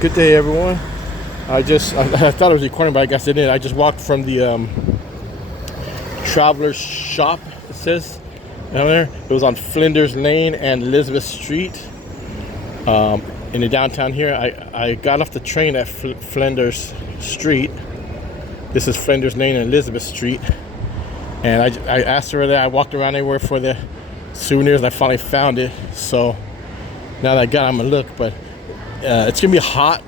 Good day, everyone. I thought I was recording, but I guess I didn't. I just walked from the traveler's shop. It says down there. It was on Flinders Lane and Elizabeth Street in the downtown here. I got off the train at Flinders Street. This is Flinders Lane and Elizabeth Street, and I asked her that I walked around everywhere for the souvenirs, and I finally found it. So now that I got it, I'm gonna look, but it's gonna be hot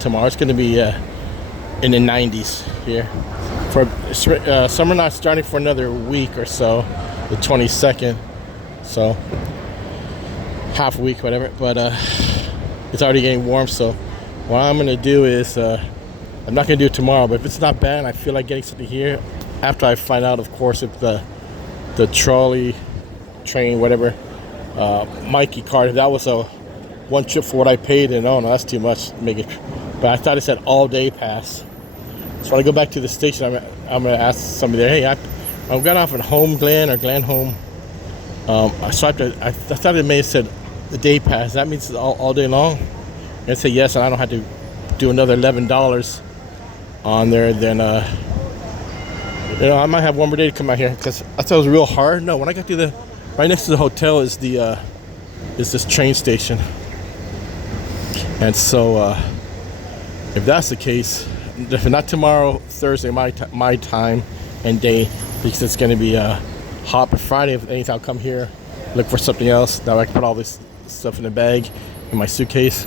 tomorrow. It's gonna be in the 90s here. For summer not starting for another week or so, the 22nd. So half a week, whatever. But it's already getting warm. So what I'm gonna do is I'm not gonna do it tomorrow. But if it's not bad, and I feel like getting something here after I find out, of course, if the trolley, train, whatever, Mikey card, if that was a one trip for what I paid, and oh no, that's too much to make it. But I thought it said all day pass. So when I go back to the station, I'm gonna ask somebody there, hey, I got off at Home Glen or Glen Home. I thought it may have said the day pass. That means it's all day long. And I say yes, and I don't have to do another $11 on there. Then I might have one more day to come out here, because I thought it was real hard. No, when I got to the right next to the hotel is this train station. And so, if that's the case, if not tomorrow, Thursday, my time and day, because it's going to be hot. But Friday, if anything, I'll come here, look for something else. Now I can put all this stuff in a bag in my suitcase,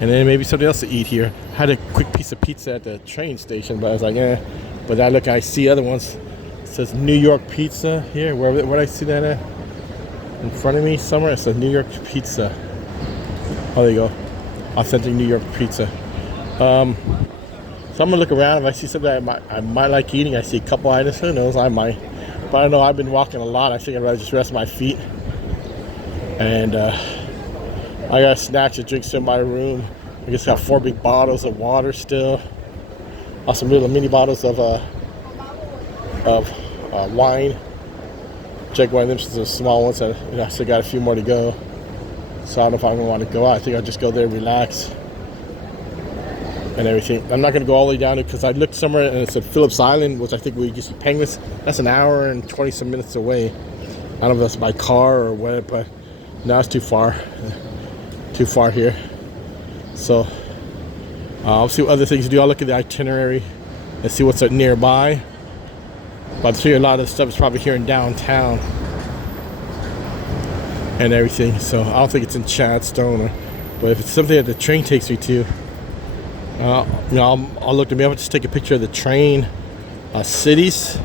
and then maybe something else to eat here. I had a quick piece of pizza at the train station, but I was like, eh. But I see other ones. It says New York Pizza here. Where I see that at? In front of me somewhere. It says New York Pizza. Oh, there you go. Authentic New York pizza. So I'm gonna look around. If I see something I might like eating, I see a couple items. Who knows? I might. But I don't know. I've been walking a lot. I think I'd rather just rest my feet. And I got snacks and drinks in my room. I just got 4 big bottles of water still. Also little mini bottles of wine. Check one of them, since the small ones. And I still got a few more to go. So I don't know if I'm going to want to go out. I think I'll just go there, relax, and everything. I'm not going to go all the way down it, because I looked somewhere and it said Phillips Island, which I think we just see penguins. That's an hour and 20 some minutes away. I don't know if that's by car or what, but now it's too far here. So I'll see what other things to do. I'll look at the itinerary and see what's nearby. But I'm sure a lot of the stuff is probably here in downtown and everything, so I don't think it's in Chadstone, but if it's something that the train takes me to, I'll look to be able to just take a picture of the train cities.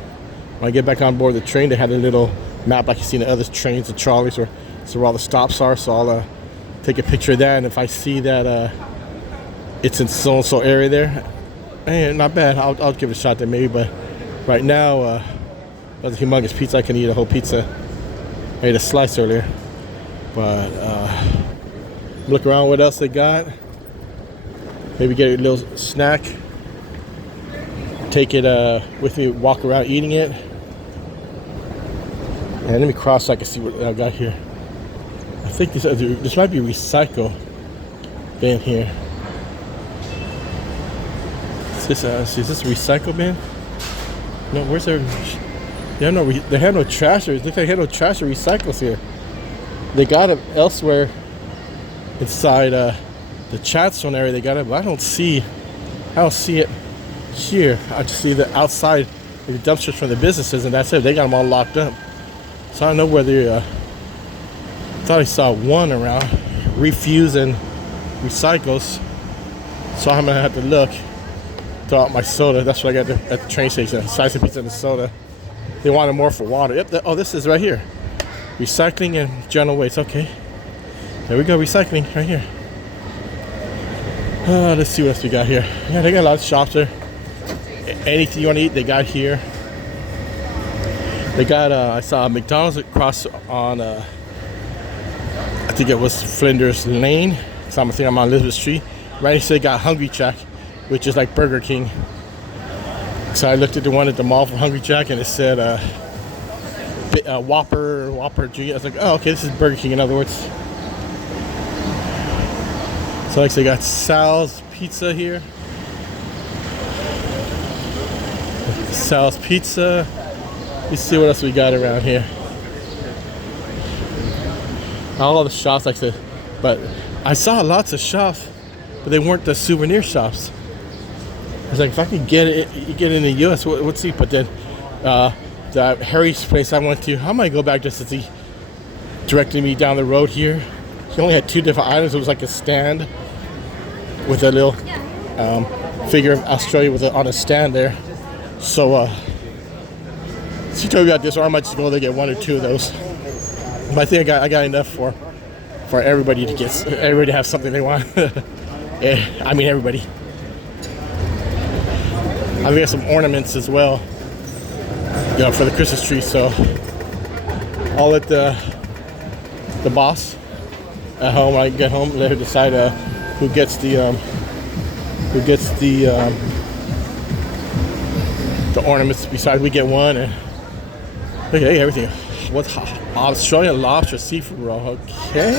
When I get back on board the train, they had a little map like you see in the other trains, the trolleys, where all the stops are. So I'll take a picture of that, and if I see that it's in so and so area there, hey, not bad. I'll give it a shot there maybe. But right now, that's a humongous pizza. I can eat a whole pizza. I ate a slice earlier. But look around what else they got. Maybe get a little snack. Take it with me, walk around eating it. And let me cross so I can see what I got here. I think this might be recycle bin here. Is this a recycle bin? No, where's their? They have no trash. It looks like they have no trash or recycles here. They got it elsewhere inside the Chadstone area. They got it, but I don't see it here. I just see the outside, the dumpsters from the businesses, and that's it. They got them all locked up. So I don't know whether. I thought I saw one around, refuse and recycles. So I'm gonna have to look. Throw out my soda. That's what I got at the train station. A slice of pizza and a soda. They wanted more for water. Yep. This is right here. Recycling and general waste. Okay. There we go. Recycling right here. Let's see what else we got here. Yeah, they got a lot of shops there. Anything you want to eat, they got here. They got, I saw a McDonald's across on, I think it was Flinders Lane. So I'm on Elizabeth Street. Right next to they got Hungry Jack, which is like Burger King. So I looked at the one at the mall for Hungry Jack, and it said Whopper G. I was like, oh, okay, this is Burger King, in other words. So like they got Sal's Pizza here. Sal's Pizza. Let's see what else we got around here. All of the shops, like I said, but I saw lots of shops, but they weren't the souvenir shops. I was like, if I could get it, you get it in the U.S., let's see. But then the Harry's place I went to, I might go back just to see. Directing me down the road here. He only had 2 different items. It was like a stand with a little figure of Australia on a stand there. So she told me about this, or I might just go there and get 1 or 2 of those. But I think I got enough for everybody to have something they want. Yeah, I mean everybody. I've got some ornaments as well, for the Christmas tree. So I'll let the boss at home, when I get home, let her decide who gets the ornaments. Besides, we get one, and look at everything. What's Australian lobster seafood roll? Okay,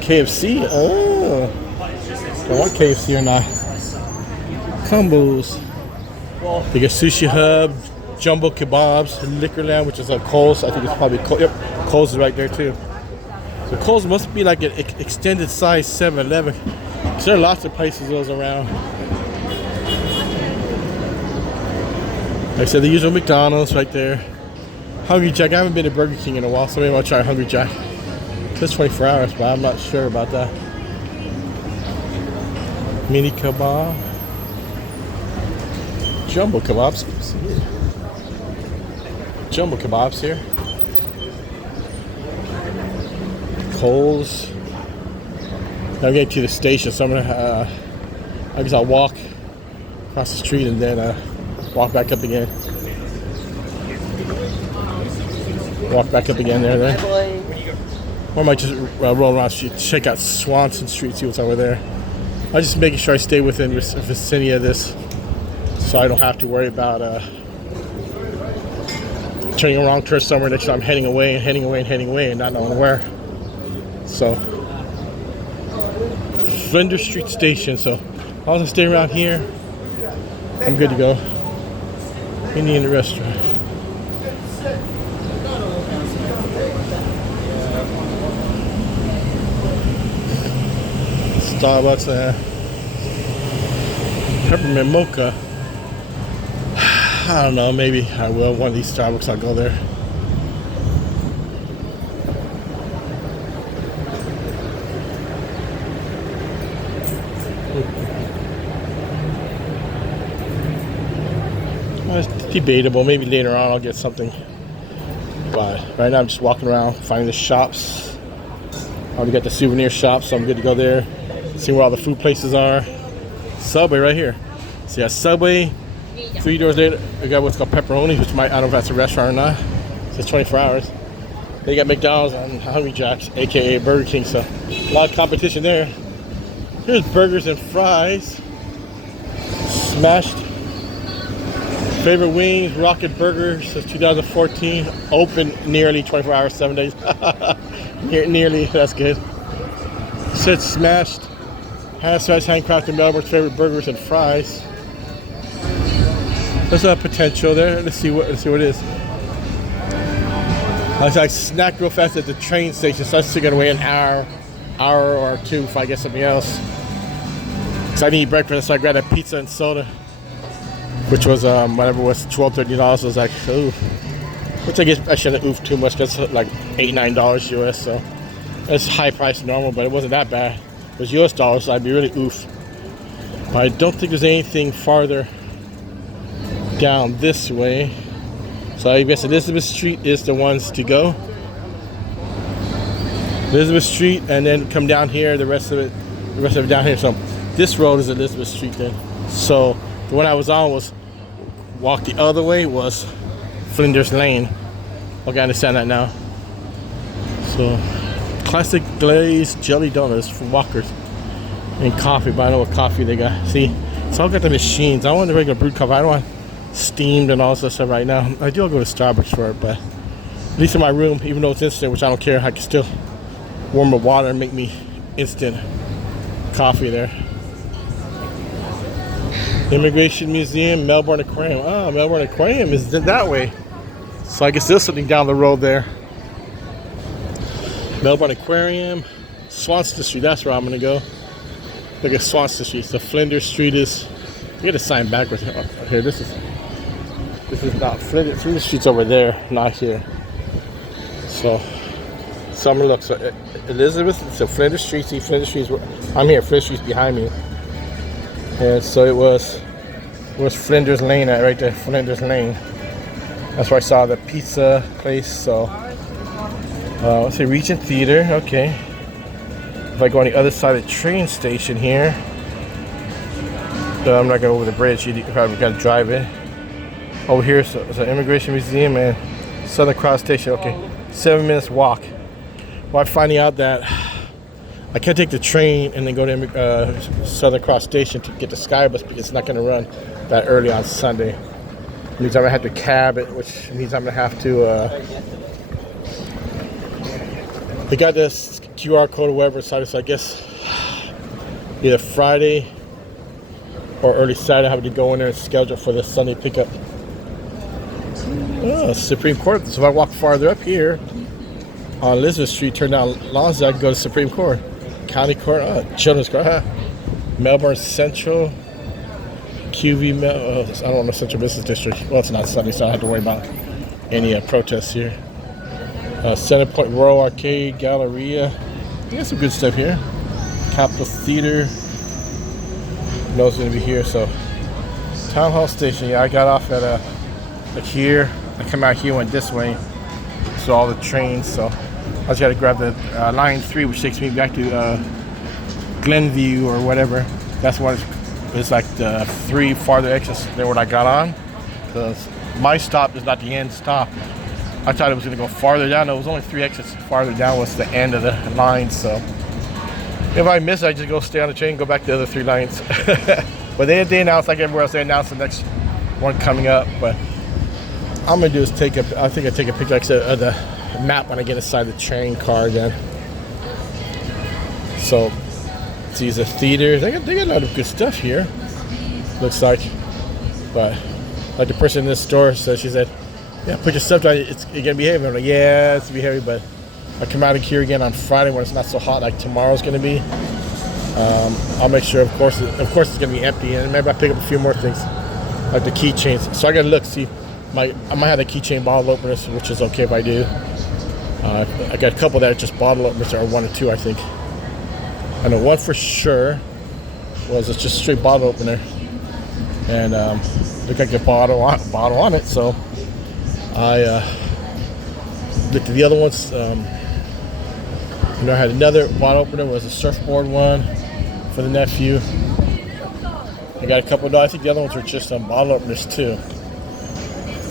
KFC. Oh, I want KFC or not? Combos. They get Sushi Hub, Jumbo Kebabs, Liquorland, which is a Coles. I think it's probably Coles. Yep, Coles is right there too. So Coles must be like an extended size 7-Eleven. There are lots of places those around. Like I said, the usual McDonald's right there. Hungry Jack. I haven't been to Burger King in a while, so maybe I'll try Hungry Jack. It's 24 hours, but I'm not sure about that. Mini kebab. Jumbo kebabs. Jumbo kebabs here. Coles. I'm getting to the station, so I'm gonna. I guess I'll walk across the street and then walk back up again. Walk back up again there. Or I might just roll around the street, check out Swanson Street, see what's over there. I'm just making sure I stay within the vicinity of this, so I don't have to worry about turning a wrong turn somewhere next time I'm heading away and not knowing where. So, Flinders Street Station. So, I'll just stay around here. I'm good to go. Indian restaurant. Starbucks. Peppermint mocha. I don't know. Maybe I will. One of these Starbucks, I'll go there. It's debatable. Maybe later on I'll get something. But right now I'm just walking around, finding the shops. I already got the souvenir shop, so I'm good to go there. See where all the food places are. Subway right here. So yeah, Subway. 3 doors later, we got what's called Pepperoni, which I don't know if that's a restaurant or not. So it's 24 hours. They got McDonald's and Hungry Jack's, aka Burger King. So a lot of competition there. Here's burgers and fries. Smashed. Favorite wings, Rocket Burgers since 2014. Open nearly 24 hours, 7 days. Nearly, that's good. Said Smashed. Hand-smashed, handcrafted Melbourne's favorite burgers and fries. There's a potential there. Let's see what it is. I snacked real fast at the train station, so I was going to wait an hour or two if I get something else. So I didn't eat breakfast, so I grabbed a pizza and soda, which was whatever was $12-13. I was like, ooh. Which I guess I shouldn't oof too much. That's like $8-9 US. So it's high price normal, but it wasn't that bad. It was US dollars, so I'd be really oof. But I don't think there's anything farther down this way. So I guess Elizabeth Street is the ones to go. Elizabeth Street, and then come down here. The rest of it down here. So this road is Elizabeth Street then. So the one I was on was walk the other way was Flinders Lane. Okay, I understand that now. So classic glazed jelly donuts from Walker's and coffee, but I know what coffee they got. See, it's all got the machines. I want the regular brewed coffee. I don't want steamed and all this stuff right now. I do go to Starbucks for it, but at least in my room, even though it's instant, which I don't care, I can still warm the water and make me instant coffee there. Immigration Museum, Melbourne Aquarium. Oh, Melbourne Aquarium is that way. So I guess there's something down the road there. Melbourne Aquarium, Swanston Street. That's where I'm gonna go. Look at Swanston Street. So Flinders Street is. I got to sign backwards. Here, this is not Flinders Street's over there, not here. So I'm gonna look. So Elizabeth. So Flinders Street. See Flinders Street's. I'm here. Flinders Street's behind me. And so it was Flinders Lane at right there, Flinders Lane. That's where I saw the pizza place. So let's see, Regent Theater. Okay. If I go on the other side of the train station here, I'm not going over the bridge. You probably got to drive it. Over here, so it's an Immigration Museum and Southern Cross Station. Okay, 7 minutes walk. Well, I'm finding out that I can't take the train and then go to Southern Cross Station to get the Skybus because it's not going to run that early on Sunday. It means I'm going to have to cab it, which means I'm going to have to... they got this QR code or whatever side, so I guess either Friday or early Saturday I have to go in there and schedule for the Sunday pickup. Oh, Supreme Court. So if I walk farther up here on Elizabeth Street, turn down Lonzo, I can go to Supreme Court. County Court, Children's Court, Melbourne Central, QV, I don't know, Central Business District. Well, it's not Sunday, so I don't have to worry about any protests here. Center Point Royal Arcade, Galleria. We got some good stuff here. Capitol Theater. No one's going to be here, so. Town Hall Station, yeah, I got off at like here. I come out here, went this way. So all the trains, so I just got to grab the line 3, which takes me back to Glenview or whatever. That's what it's like the 3 farther exits than what I got on. Because my stop is not the end stop. I thought it was going to go farther down. No, it was only 3 exits farther down was the end of the line. So if I miss, I just go stay on the train and go back to the other 3 lines. But they announced, like everywhere else, they announced the next one coming up. But I'm going to do is take I think I take a picture of the map when I get inside the train car again. So these are theaters. They got a lot of good stuff here. Looks like. But like the person in this store said, she said, yeah, put your stuff down. It's gonna be heavy. I'm like, yeah, it's gonna be heavy, but I come out of here again on Friday when it's not so hot like tomorrow's gonna be. I'll make sure, of course, it's gonna be empty, and maybe I pick up a few more things like the keychains. So I gotta look, see. I might have the keychain bottle openers, which is okay if I do. I got a couple that are just bottle openers, or 1 or 2, I think. I know one for sure was it's just straight bottle opener, and looked like a bottle on it. So I looked at the other ones. I had another bottle opener, was a surfboard one for the nephew. I got a couple. No, I think the other ones were just bottle openers too.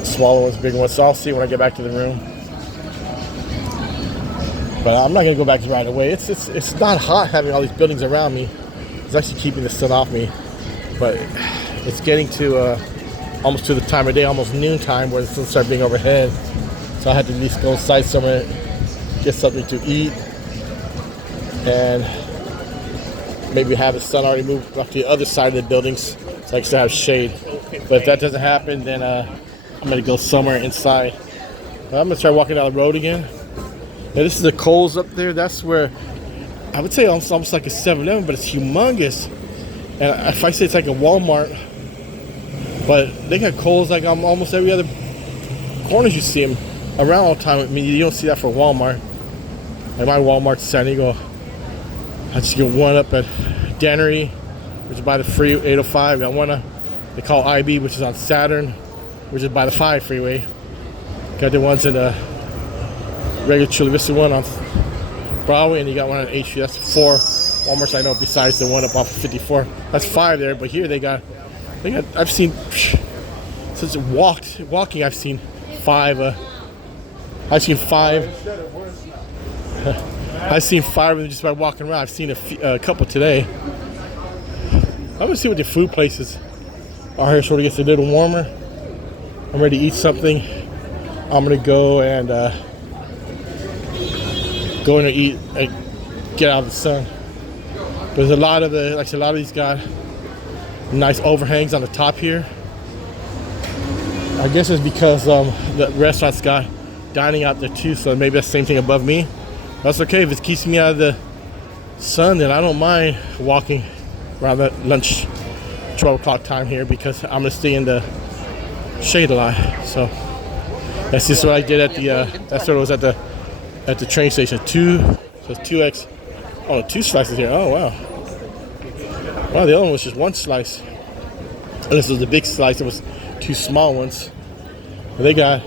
Smaller ones, bigger ones. So I'll see when I get back to the room. But I'm not gonna go back right away. It's not hot having all these buildings around me. It's actually keeping the sun off me. But it's getting to almost to the time of day, almost noontime, where the sun starts being overhead. So I had to at least go inside somewhere, get something to eat, and maybe have the sun already moved up to the other side of the buildings so I can still have shade. But if that doesn't happen, then I'm gonna go somewhere inside. But I'm gonna try walking down the road again. Now this is the Kohl's up there. That's where I would say it's almost like a 7-Eleven, but it's humongous. And if I say it's like a Walmart, but they got Kohl's like on almost every other corners you see them around all the time. I mean, you don't see that for Walmart. Like my Walmart's in San Diego. I just get one up at Dannery, which is by the 805. Got one they call IB, which is on Saturn, which is by the 5 freeway. Got the ones in the regular Chula Vista one on Broadway, and you got one on H. That's 4 Walmarts I know besides the one up off of 54. That's 5 there, but here they got. I've seen since walking. I've seen 5. I've seen 5. I've seen 5 of them just by walking around. I've seen a couple today. I'm gonna see what the food places are here, so it gets a little warmer. I'm ready to eat something. I'm gonna go and go in and eat and get out of the sun. There's a lot of a lot of these got nice overhangs on the top here. I guess it's because the restaurant's got dining out there too, so maybe that's the same thing above me. That's okay. If it keeps me out of the sun, then I don't mind walking around the lunch 12 o'clock time here, because I'm gonna stay in the shade a lot. So that's just what I did at the that's what it was at the train station. So it's 2x. Oh, 2 slices here. Oh wow. Wow, the other one was just 1 slice. And this was the big slice. It was 2 small ones. But they got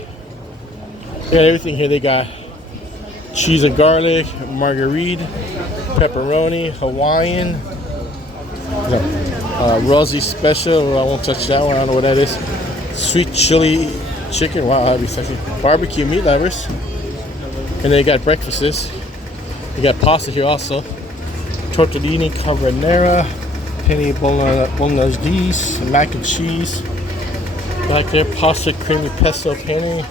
everything here. They got cheese and garlic, marguerite, pepperoni, Hawaiian, Rosie special. I won't touch that one. I don't know what that is. Sweet chili chicken. Wow, that'd be sexy. Barbecue meat lovers. And then they got breakfasts. You got pasta here also. Tortellini carbonara, penne bolognese, mac and cheese. Back there, pasta creamy pesto penne.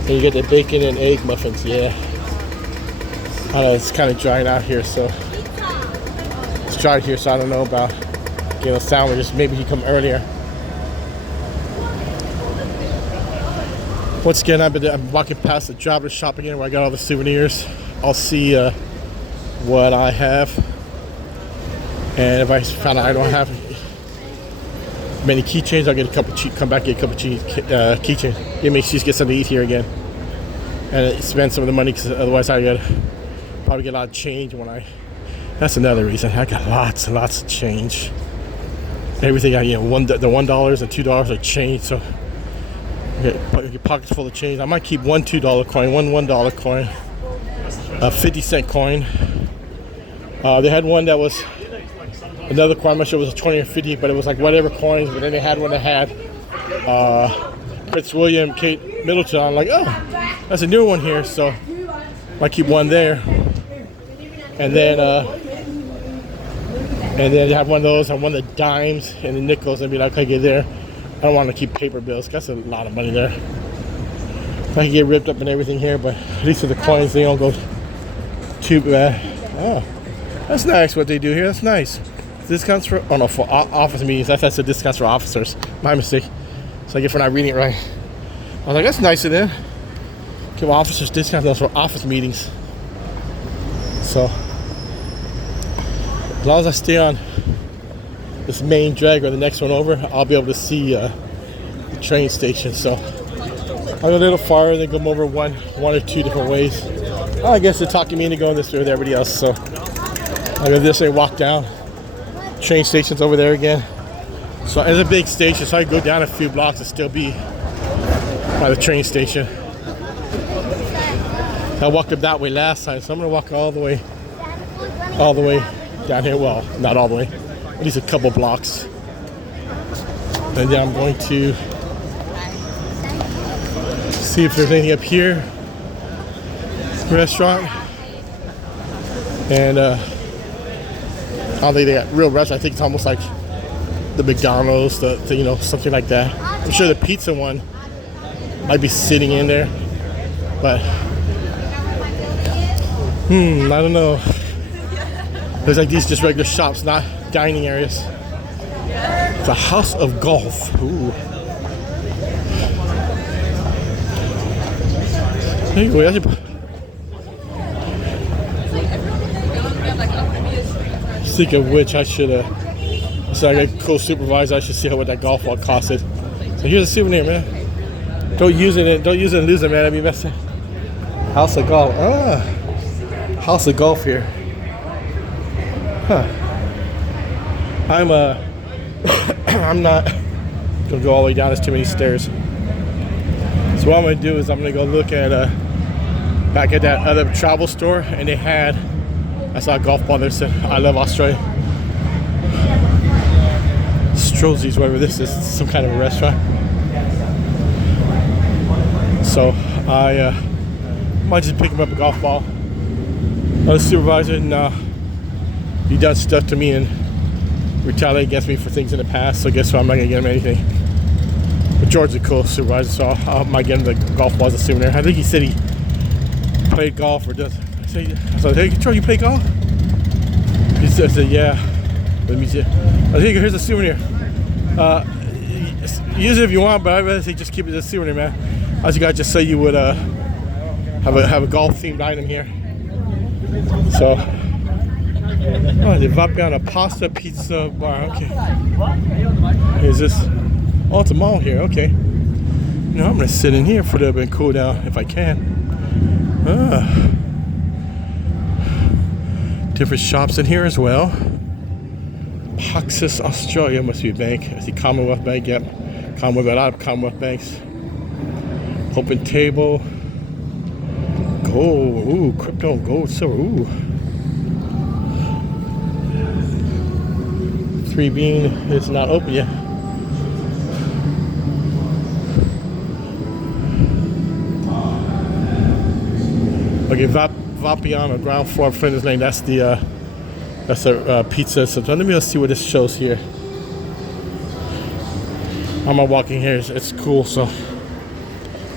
And you get the bacon and egg muffins. Yeah. I don't know, it's kind of drying out here, so it's dry here, so I don't know about getting a sandwiches. Maybe he come earlier. Once again, I'm walking past the jobless shop again where I got all the souvenirs. I'll see what I have, and if I find out I don't have many keychains, I'll get a couple. Come back, get a couple keychains. Give me an excuse to get something to eat here again, and spend some of the money, because otherwise I gotta probably get a lot of change when I. That's another reason. I got lots and lots of change. Everything the $1 and $2 are change, so get your pockets full of change. I might keep one $2 coin, one $1 coin, a 50-cent coin. They had one that was another coin. I'm not sure it was a 20 or 50, but it was like whatever coins. But then they had one that had Prince William, Kate Middleton. I'm like, oh, that's a new one here, so I might keep one there. And then they have one of those, and one of the dimes and the nickels, and be like, okay, there. I don't want to keep paper bills. That's a lot of money there. I can get ripped up and everything here, but at least with the coins, they don't go too bad. Oh, that's nice what they do here. That's nice. Discounts for office meetings. That's the discounts for officers. My mistake. So I guess for not reading it right. I was like, that's nice of them. Give officers discounts for office meetings. So as long as I stay on this main drag or the next one over, I'll be able to see the train station. So I'll go a little farther, then come over one or two different ways. Well, I guess they're talking me into going this way with everybody else. So I'll go this way, walk down. Train station's over there again. So it's a big station, so I can go down a few blocks and still be by the train station. I walked up that way last time, so I'm gonna walk all the way down here. Well, not all the way, at least a couple blocks. And then I'm going to see if there's anything up here. Restaurant. And I don't think they got real restaurant. I think it's almost like the McDonald's, the something like that. I'm sure the pizza one might be sitting in there, but I don't know. There's like these just regular shops, not dining areas. It's a house of golf. Ooh. Anyway, speaking of which, I should so I got a co-supervisor. I should see what that golf ball costed. So here's a souvenir, man. Don't use it and lose it, man. That'd be messy. House of golf. House of golf here. Huh. I'm not gonna go all the way down. There's too many stairs. So what I'm gonna do is I'm gonna go look at back at that other travel store, and they had. I saw a golf ball there that said, I love Australia. Strozzi's, whatever this is, some kind of a restaurant. So I might just pick him up a golf ball. The supervisor, he done stuff to me and retaliate against me for things in the past, so guess what, I'm not gonna get him anything. But George's a cool supervisor, so I might get him the golf ball as a souvenir. I think he said he played golf or does. So, hey, George, you play golf? He said, yeah. Let me see. I think here's a souvenir. Use it if you want, but I'd rather say just keep it as a souvenir, man. I was gonna just say you would have a golf themed item here. So, oh, the Vapiano pasta pizza bar. Okay. Is this? Oh, it's a mall here. Okay. You know, I'm gonna sit in here for a little bit and cool down if I can. Different shops in here as well. Paxis Australia must be a bank. I see Commonwealth Bank. Yep. Commonwealth. A lot of Commonwealth banks. Open table. Gold. Ooh, crypto, gold, silver. Ooh. 3 Bean is not open yet. Okay, Vapiano, ground floor, Flinders Lane. That's the pizza. So let me see what this shows here. I'm not walking here. It's cool. So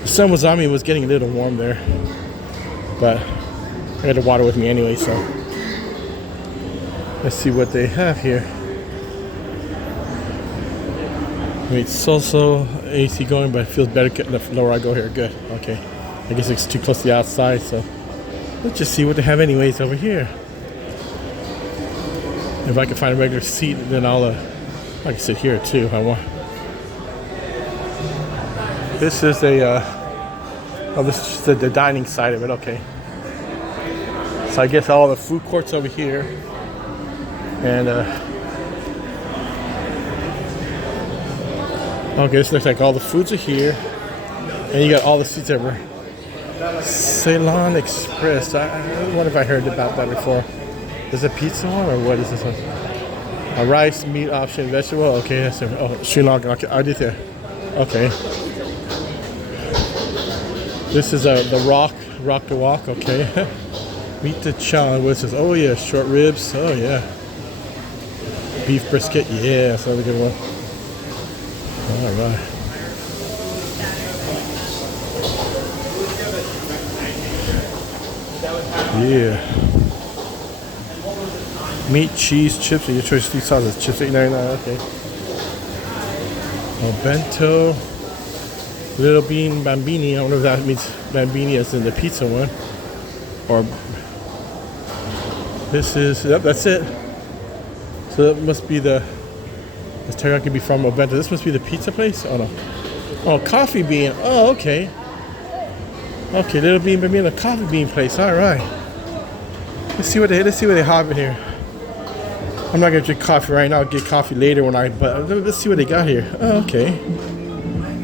the sun was on me. It was getting a little warm there, but I had the water with me anyway. So let's see what they have here. Wait, so AC going, but it feels better the lower I go here. Good. Okay. I guess it's too close to the outside, so let's just see what they have anyways over here. If I can find a regular seat, then I can sit here too if I want. This is this is the dining side of it. Okay. So I guess all the food courts over here, and okay, this looks like all the foods are here, and you got all the seats everywhere. Ceylon Express. I wonder if I heard about that before. Is it a pizza one or what is this one? A rice, meat option, vegetable. Okay, that's it. Oh, Sri Lanka. Okay, I did there. Okay. This is the rock to walk. Okay. Meet the challenge. What's this? Oh yeah, short ribs. Oh yeah. Beef brisket. Yeah, that's another good one. All right. Yeah. Meat, cheese, chips, and your choice of 3 sauces. Chips $8.99. Okay. Oh, bento. Little bean bambini. I don't know if that means bambini as in the pizza one. Or this is, yep, that's it. So that must be this teriyaki be from a bento. This must be the pizza place? Oh no. Oh, coffee bean. Oh, okay. Okay, little bean bambini, a coffee bean place. All right. Let's see what they have in here. I'm not gonna drink coffee right now. I'll get coffee later but let's see what they got here. Oh, okay.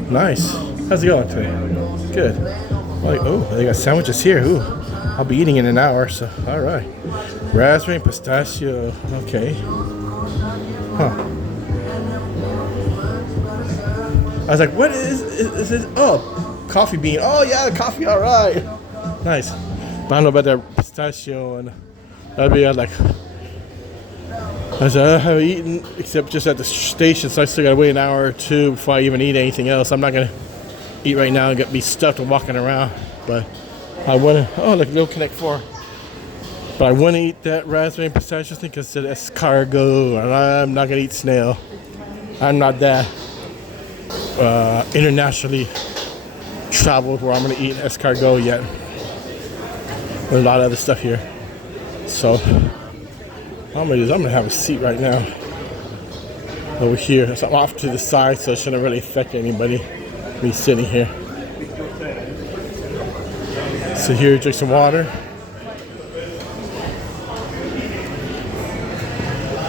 Nice. How's it going today? Good. Like, oh, they got sandwiches here. Ooh, I'll be eating in an hour. So, all right. Raspberry and pistachio. Okay. Huh. I was like, what is this? Oh, coffee bean. Oh yeah, coffee. All right. Nice. But I don't know about that pistachio, and that'd be like. I haven't eaten except just at the station, so I still gotta wait an hour or two before I even eat anything else. I'm not gonna eat right now and get me stuffed and walking around. But I wanna. Oh, look, Little Connect 4. But I wanna eat that raspberry and pistachio thing because it's escargot, and I'm not gonna eat snail. I'm not that internationally traveled where I'm gonna eat escargot yet. There's a lot of other stuff here. So I'm gonna have a seat right now over here. So I'm off to the side, so it shouldn't really affect anybody. Me sitting here. So here, drink some water.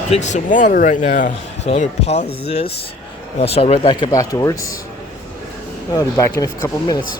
Drink some water right now. So let me pause this, and I'll start right back up afterwards. I'll be back in a couple minutes.